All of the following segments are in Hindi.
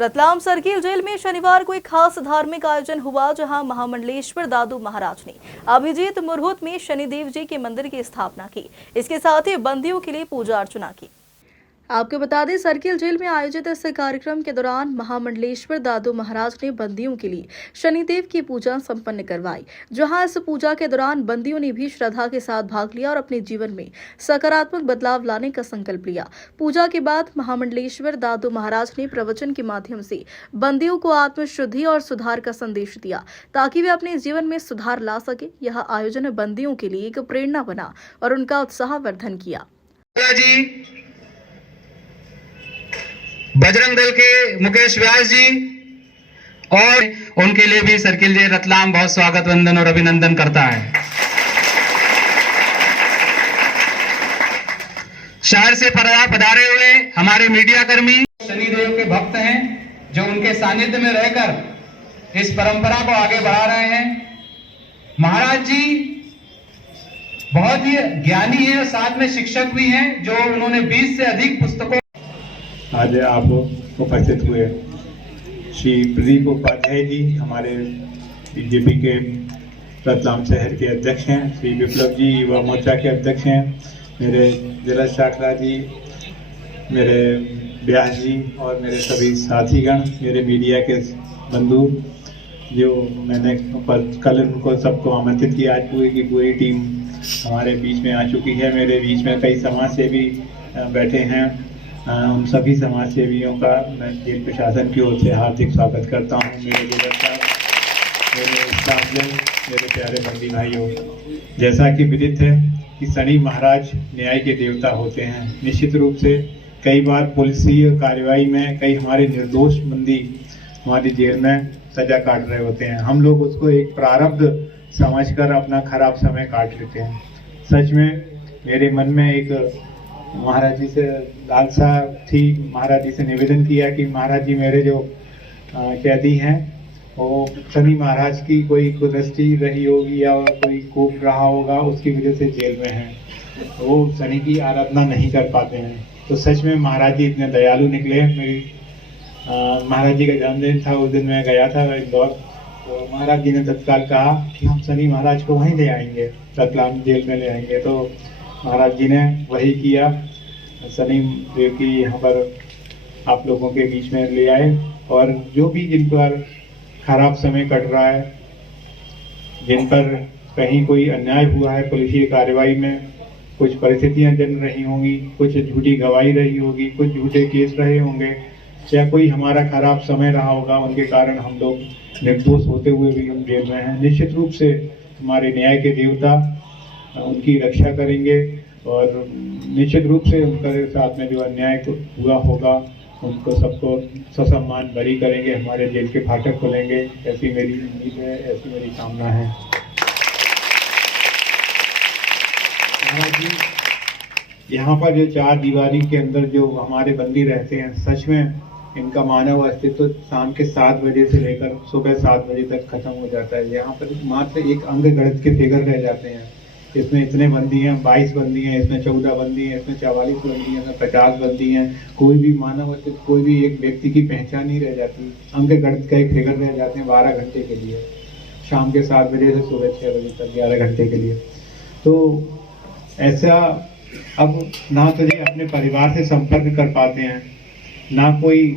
रतलाम सर्किल जेल में शनिवार को एक खास धार्मिक आयोजन हुआ, जहां महामंडलेश्वर दादू महाराज ने अभिजीत मुरहुत में शनिदेव जी के मंदिर की स्थापना की। इसके साथ ही बंदियों के लिए पूजा अर्चना की। आपको बता दें, सर्किल जेल में आयोजित इस कार्यक्रम के दौरान महामंडलेश्वर दादू महाराज ने बंदियों के लिए शनिदेव की पूजा संपन्न करवाई, जहां इस पूजा के दौरान बंदियों ने भी श्रद्धा के साथ भाग लिया और अपने जीवन में सकारात्मक बदलाव लाने का संकल्प लिया। पूजा के बाद महामंडलेश्वर दादू महाराज ने प्रवचन के माध्यम से बंदियों को आत्मशुद्धि और सुधार का संदेश दिया, ताकि वे अपने जीवन में सुधार ला सके। यह आयोजन बंदियों के लिए एक प्रेरणा बना और उनका उत्साहवर्धन किया। बजरंग दल के मुकेश व्यास जी और उनके लिए भी सर्किल जेल रतलाम बहुत स्वागत, वंदन और अभिनंदन करता है। शहर से पधारे हुए हमारे मीडिया कर्मी शनिदेव के भक्त हैं, जो उनके सानिध्य में रहकर इस परंपरा को आगे बढ़ा रहे हैं। महाराज जी बहुत ही ज्ञानी हैं, साथ में शिक्षक भी हैं, जो उन्होंने 20 से अधिक पुस्तकों। आज आप उपस्थित हुए श्री प्रदीप उपाध्याय जी हमारे बीजेपी के रतलाम शहर के अध्यक्ष हैं, श्री विप्लव जी युवा मोर्चा के अध्यक्ष हैं, मेरे जिला शाखला जी, मेरे व्यास जी और मेरे सभी साथीगण, मेरे मीडिया के बंधु, जो मैंने कल उनको सबको आमंत्रित किया। आज पूरी की पूरी टीम हमारे बीच में आ चुकी है। मेरे बीच में कई समाज सेवी बैठे हैं। उन सभी समाज सेवियों का मैं जेल प्रशासन की ओर से हार्दिक स्वागत करता हूं। मेरे मेरे प्यारे बंदी भाइयों, जैसा कि विदित है कि शनि महाराज न्याय के देवता होते हैं। निश्चित रूप से कई बार पुलिसीय कार्रवाई में कई हमारे निर्दोष बंदी हमारी जेल में सजा काट रहे होते हैं। हम लोग उसको एक प्रारब्ध समझकर अपना खराब समय काट लेते हैं। सच में मेरे मन में एक महाराज जी से लालसा थी। महाराज जी से निवेदन किया कि महाराज जी, मेरे जो कैदी हैं वो शनि महाराज की कोई कुदृष्टि रही होगी या कोई कोप रहा होगा, उसकी वजह से जेल में हैं, वो शनि की आराधना नहीं कर पाते हैं। तो सच में महाराज जी इतने दयालु निकले। मेरी महाराज जी का जन्मदिन था, उस दिन मैं गया था इंदौर, तो महाराज जी ने तत्काल कहा कि हम शनि महाराज को वहीं ले आएंगे, रतलाम जेल में ले आएंगे। तो महाराज जी ने वही किया। शनि देव की यहाँ पर आप लोगों के बीच में ले आए, और जो भी जिन पर खराब समय कट रहा है, जिन पर कहीं कोई अन्याय हुआ है पुलिस कार्रवाई में, कुछ परिस्थितियां जन्म रही होंगी, कुछ झूठी गवाही रही होगी, कुछ झूठे केस रहे होंगे, या कोई हमारा खराब समय रहा होगा, उनके कारण हम लोग निर्दोष होते हुए भी हम जेल में हैं। निश्चित रूप से हमारे न्याय के देवता उनकी रक्षा करेंगे और निश्चित रूप से उनके साथ में जो अन्याय हुआ होगा उनको सबको ससम्मान बरी करेंगे, हमारे जेल के फाटक खोलेंगे। ऐसी मेरी उम्मीद है, ऐसी मेरी कामना है। यहाँ पर जो चार दीवारी के अंदर जो हमारे बंदी रहते हैं, सच में इनका मानव अस्तित्व शाम के 7 बजे से लेकर सुबह 7 बजे तक खत्म हो जाता है। यहाँ पर मात्र एक अंग गणित के फिगर रह जाते हैं। इसमें इतने बंदी हैं, 22 बंदी हैं, इसमें 14 बंदी हैं, इसमें 44 बंदी हैं, इसमें 50 बंदी हैं। कोई भी मानव अस्तित्व, कोई भी एक व्यक्ति की पहचान नहीं रह जाती। अंग गणित का एक फिगर रह जाते हैं 12 घंटे के लिए, शाम के 7 बजे से सुबह 6 बजे तक 11 घंटे के लिए। तो ऐसा अब ना तो ये अपने परिवार से संपर्क कर पाते हैं, ना कोई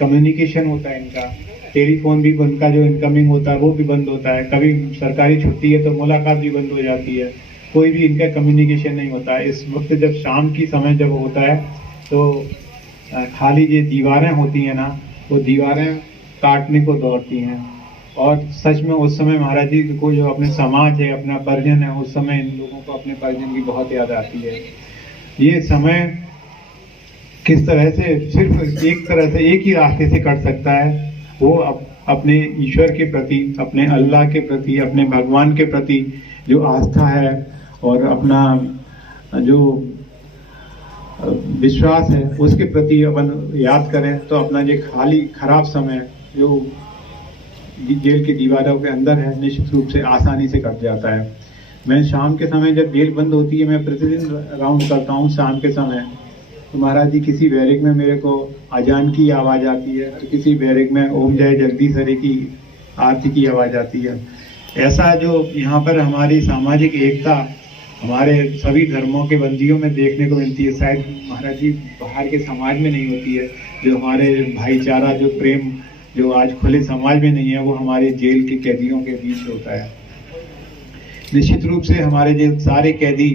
कम्युनिकेशन होता है इनका। टेलीफोन भी उनका जो इनकमिंग होता है वो भी बंद होता है। कभी सरकारी छुट्टी है तो मुलाकात भी बंद हो जाती है। कोई भी इनका कम्युनिकेशन नहीं होता है। इस वक्त जब शाम की समय जब होता है तो खाली ये दीवारें होती हैं ना, वो दीवारें काटने को दौड़ती हैं। और सच में उस समय महाराज जी को जो अपने समाज है, अपना परिजन है, उस समय इन लोगों को अपने परिजन की बहुत याद आती है। ये समय किस तरह से सिर्फ एक तरह से एक ही रास्ते से कट सकता है, वो अपने ईश्वर के प्रति, अपने अल्लाह के प्रति, अपने भगवान के प्रति जो आस्था है और अपना जो विश्वास है उसके प्रति अपन याद करें तो अपना ये खाली खराब समय जो जेल की दीवारों के अंदर है, निश्चित रूप से आसानी से कट जाता है। मैं शाम के समय जब जेल बंद होती है, मैं प्रतिदिन राउंड करता हूँ शाम के समय, तो महाराज जी किसी बैरिक में मेरे को अजान की आवाज़ आती है, और किसी बैरिक में ओम जय जगदीश हरि की आरती की आवाज़ आती है। ऐसा जो यहाँ पर हमारी सामाजिक एकता हमारे सभी धर्मों के बंदियों में देखने को मिलती है, शायद महाराज जी बाहर के समाज में नहीं होती है। जो हमारे भाईचारा, जो प्रेम, जो आज खुले समाज में नहीं है, वो हमारे जेल के कैदियों के बीच होता है। निश्चित रूप से हमारे जो सारे कैदी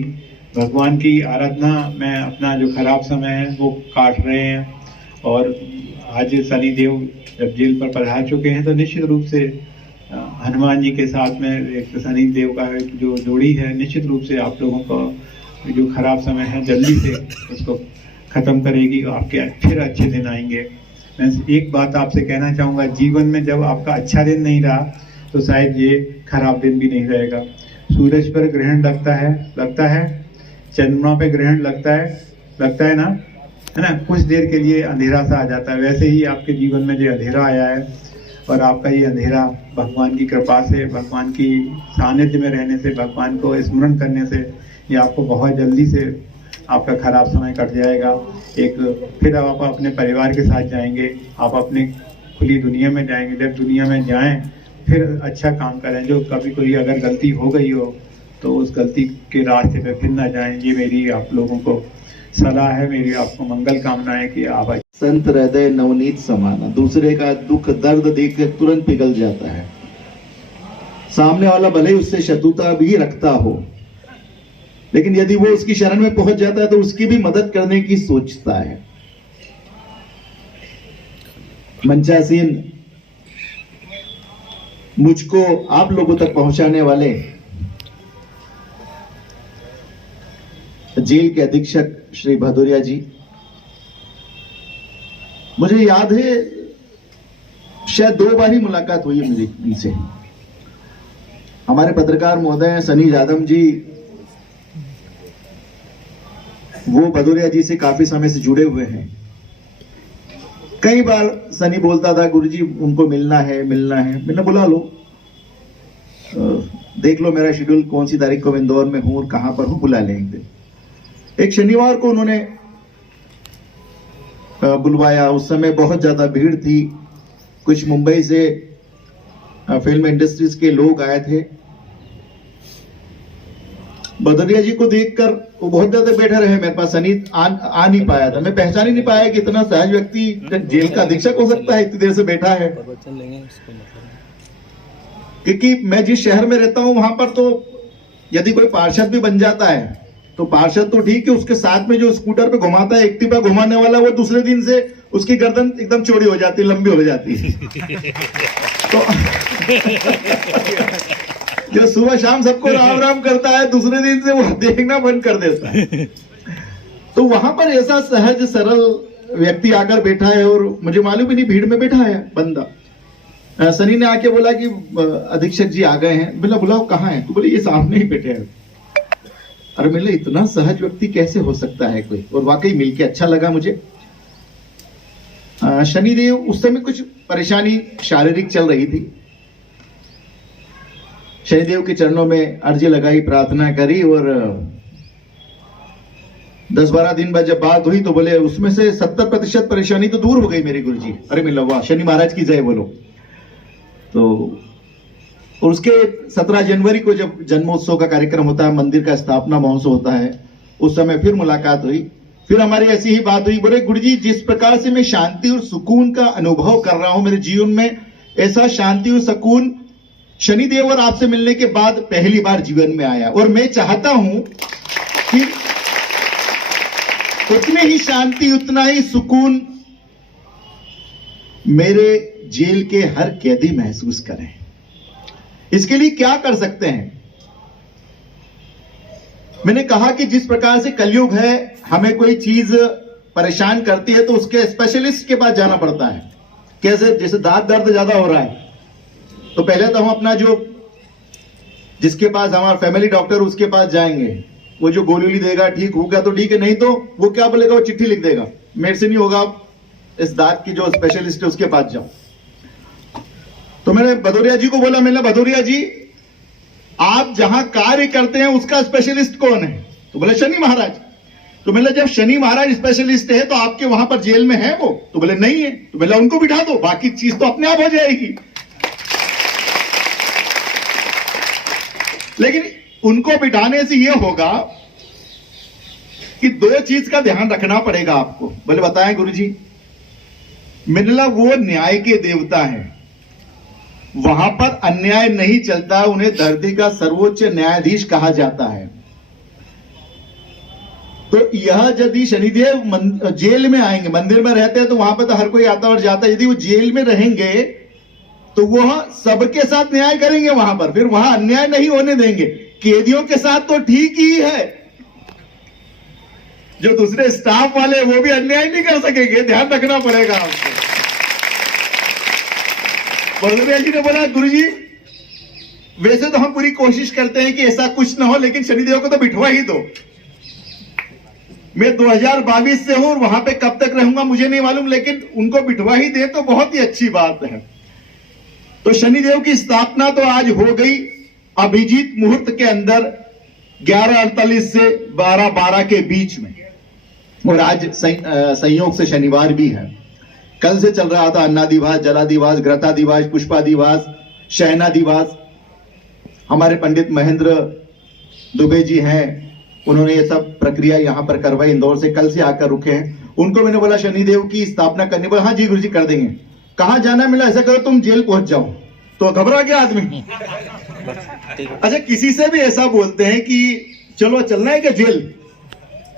भगवान की आराधना में अपना जो खराब समय है वो काट रहे हैं, और आज शनिदेव जब जेल पर पधार चुके हैं तो निश्चित रूप से हनुमान जी के साथ में एक शनिदेव का जो जोड़ी है, निश्चित रूप से आप लोगों का जो खराब समय है जल्दी से उसको खत्म करेगी और आपके फिर अच्छे दिन आएंगे। मैं एक बात आपसे कहना चाहूँगा, जीवन में जब आपका अच्छा दिन नहीं रहा तो शायद ये खराब दिन भी नहीं रहेगा। सूरज पर ग्रहण लगता है, चंद्रमा पे ग्रहण लगता है ना, है ना, कुछ देर के लिए अंधेरा सा आ जाता है। वैसे ही आपके जीवन में जो अंधेरा आया है, और आपका ये अंधेरा भगवान की कृपा से, भगवान की सानिध्य में रहने से, भगवान को स्मरण करने से, ये आपको बहुत जल्दी से आपका खराब समय कट जाएगा। फिर आप अपने परिवार के साथ जाएंगे, आप अपनी खुली दुनिया में जाएंगे। जब दुनिया में जाएं फिर अच्छा काम करें। जो कभी कोई अगर गलती हो गई हो तो उस गलती के रास्ते पे फिर ना जाएं। ये मेरी आप लोगों को सलाह है, मेरी आपको मंगल कामनाएं कि आप संत हृदय नवनीत समाना, दूसरे का दुख दर्द देखकर तुरंत पिघल जाता है। सामने वाला भले ही उससे शत्रुता भी रखता हो, लेकिन यदि वो उसकी शरण में पहुंच जाता है तो उसकी भी मदद करने की सोचता है। मंचासीन मुझको आप लोगों तक पहुंचाने वाले जेल के अधीक्षक श्री भदौरिया जी, मुझे याद है शायद 2 बार ही मुलाकात हुई है मेरी इनसे। हमारे पत्रकार महोदय सनी यादव जी, वो भदौरिया जी से काफी समय से जुड़े हुए हैं। कई बार सनी बोलता था, गुरुजी उनको मिलना है। मैंने बुला लो, देख लो मेरा शेड्यूल कौन सी तारीख को मैं इंदौर में हूं और कहां पर हूं, बुला लें एक दिन। एक शनिवार को उन्होंने बुलवाया। उस समय बहुत ज्यादा भीड़ थी, कुछ मुंबई से फिल्म इंडस्ट्रीज के लोग आए थे। भदौरिया जी को देखकर वो बहुत ज्यादा बैठे रहे मेरे पास। सनी आ नहीं पाया था, मैं पहचान ही नहीं पाया कि इतना सहज व्यक्ति जेल का अधीक्षक हो सकता है, इतनी देर से बैठा है। क्योंकि मैं जिस शहर में रहता हूं वहां पर तो यदि कोई पार्षद भी बन जाता है तो पार्षद तो ठीक है, उसके साथ में जो स्कूटर पे घुमाता है, एक्टिवा घुमाने वाला, वो दूसरे दिन से उसकी गर्दन एकदम चौड़ी हो जाती है, लंबी हो जाती है। तो जो सुबह शाम सबको राम राम करता है, दूसरे दिन से वो देखना बंद कर देता है। तो वहां पर ऐसा सहज सरल व्यक्ति आकर बैठा है, और मुझे मालूम ही नहीं भीड़ में बैठा है बंदा। सनी ने आके बोला कि अधीक्षक जी आ गए हैं। बोला बुलाओ, कहाँ है? तो बोले ये सामने ही बैठे हैं। अरे मिले, इतना सहज व्यक्ति कैसे हो सकता है कोई? और वाकई मिलके अच्छा लगा मुझे। शनिदेव उस समय कुछ परेशानी शारीरिक चल रही थी। शनिदेव के चरणों में अर्जी लगाई, प्रार्थना करी, और 10-12 दिन बाद जब बात हुई तो बोले उसमें से 70% परेशानी तो दूर हो गई मेरे गुरुजी। अरे मिला, वाह, शनि महाराज की जय बोलो। तो और उसके 17 जनवरी को जब जन्मोत्सव का कार्यक्रम होता है, मंदिर का स्थापना महोत्सव होता है, उस समय फिर मुलाकात हुई। फिर हमारी ऐसी ही बात हुई। बोले गुरुजी, जिस प्रकार से मैं शांति और सुकून का अनुभव कर रहा हूं मेरे जीवन में, ऐसा शांति और सुकून शनिदेव और आपसे मिलने के बाद पहली बार जीवन में आया। और मैं चाहता हूं कि उतनी ही शांति, उतना ही सुकून मेरे जेल के हर कैदी महसूस करें। इसके लिए क्या कर सकते हैं? मैंने कहा कि जिस प्रकार से कलयुग है, हमें कोई चीज परेशान करती है तो उसके स्पेशलिस्ट के पास जाना पड़ता है। कैसे? जैसे दांत दर्द ज्यादा हो रहा है तो पहले तो हम अपना जो जिसके पास हमारा फैमिली डॉक्टर, उसके पास जाएंगे। वो जो गोली देगा, ठीक होगा तो ठीक है, नहीं तो वो क्या बोलेगा, वो चिट्ठी लिख देगा, मेडिसिन ही होगा, इस दांत की जो स्पेशलिस्ट है उसके पास जाओ। तो मैंने भदौरिया जी को बोला, मैंने भदौरिया जी आप जहां कार्य करते हैं उसका स्पेशलिस्ट कौन है? तो बोले शनि महाराज। तो बोले जब शनि महाराज स्पेशलिस्ट है तो आपके वहां पर जेल में है वो? तो बोले नहीं है। तो बोले उनको बिठा दो, बाकी चीज तो अपने आप हो जाएगी। लेकिन उनको बिठाने से यह होगा कि दो चीज का ध्यान रखना पड़ेगा आपको। बोले बताएं गुरुजी। मतलब वो न्याय के देवता है, वहां पर अन्याय नहीं चलता, उन्हें धरती का सर्वोच्च न्यायाधीश कहा जाता है। तो यह यदि शनिदेव जेल में आएंगे, मंदिर में रहते हैं तो वहां पर तो हर कोई आता और जाता है, यदि वो जेल में रहेंगे तो वह सबके साथ न्याय करेंगे वहां पर, फिर वहां अन्याय नहीं होने देंगे। कैदियों के साथ तो ठीक ही है, जो दूसरे स्टाफ वाले वो भी अन्याय नहीं कर सकेंगे, ध्यान रखना पड़ेगा आपको। बलदेव जी ने बोला गुरुजी वैसे तो हम पूरी कोशिश करते हैं कि ऐसा कुछ ना हो, लेकिन शनिदेव को तो बिठवा ही दो। मैं 2022 से हूं और वहां पे कब तक रहूंगा मुझे नहीं मालूम, लेकिन उनको बिठवा ही दे तो बहुत ही अच्छी बात है। तो शनिदेव की स्थापना तो आज हो गई अभिजीत मुहूर्त के अंदर 11:48 से 12:12 के बीच में, और आज संयोग से शनिवार भी है। कल से चल रहा था अन्नादिवास, जलादिवास, घृतादिवास, पुष्पादिवास, शयनादिवास। हमारे पंडित महेंद्र दुबे जी हैं, उन्होंने ये सब प्रक्रिया यहां पर करवाई, इंदौर से कल से आकर रुके हैं। उनको मैंने बोला शनिदेव की स्थापना करने, बोला हाँ जी गुरुजी कर देंगे। कहां जाना मिला, ऐसा करो तुम जेल पहुंच जाओ। तो घबरा गया आदमी। अच्छा किसी से भी ऐसा बोलते हैं कि चलो चलना है क्या जेल,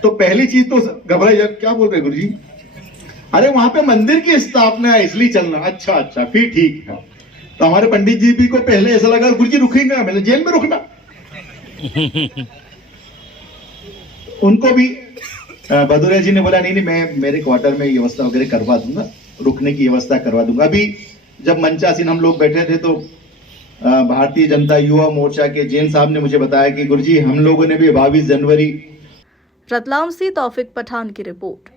तो पहली चीज तो घबराई जा, क्या बोल रहे गुरुजी? अरे वहां पे मंदिर की स्थापना है इसलिए चलना। अच्छा फिर ठीक है। तो हमारे पंडित जी भी को पहले ऐसा लगा गुरुजी रुकेंगे, मैंने जेल में रुकना। उनको भी बदुरिया जी ने बोला नहीं मैं मेरे क्वार्टर में व्यवस्था वगैरह करवा दूंगा, रुकने की व्यवस्था करवा दूंगा। अभी जब मंचासीन हम लोग बैठे थे तो भारतीय जनता युवा मोर्चा के जैन साहब ने मुझे बताया कि गुरुजी हम लोगों ने भी 22 जनवरी। रतलाम से तौफिक पठान की रिपोर्ट।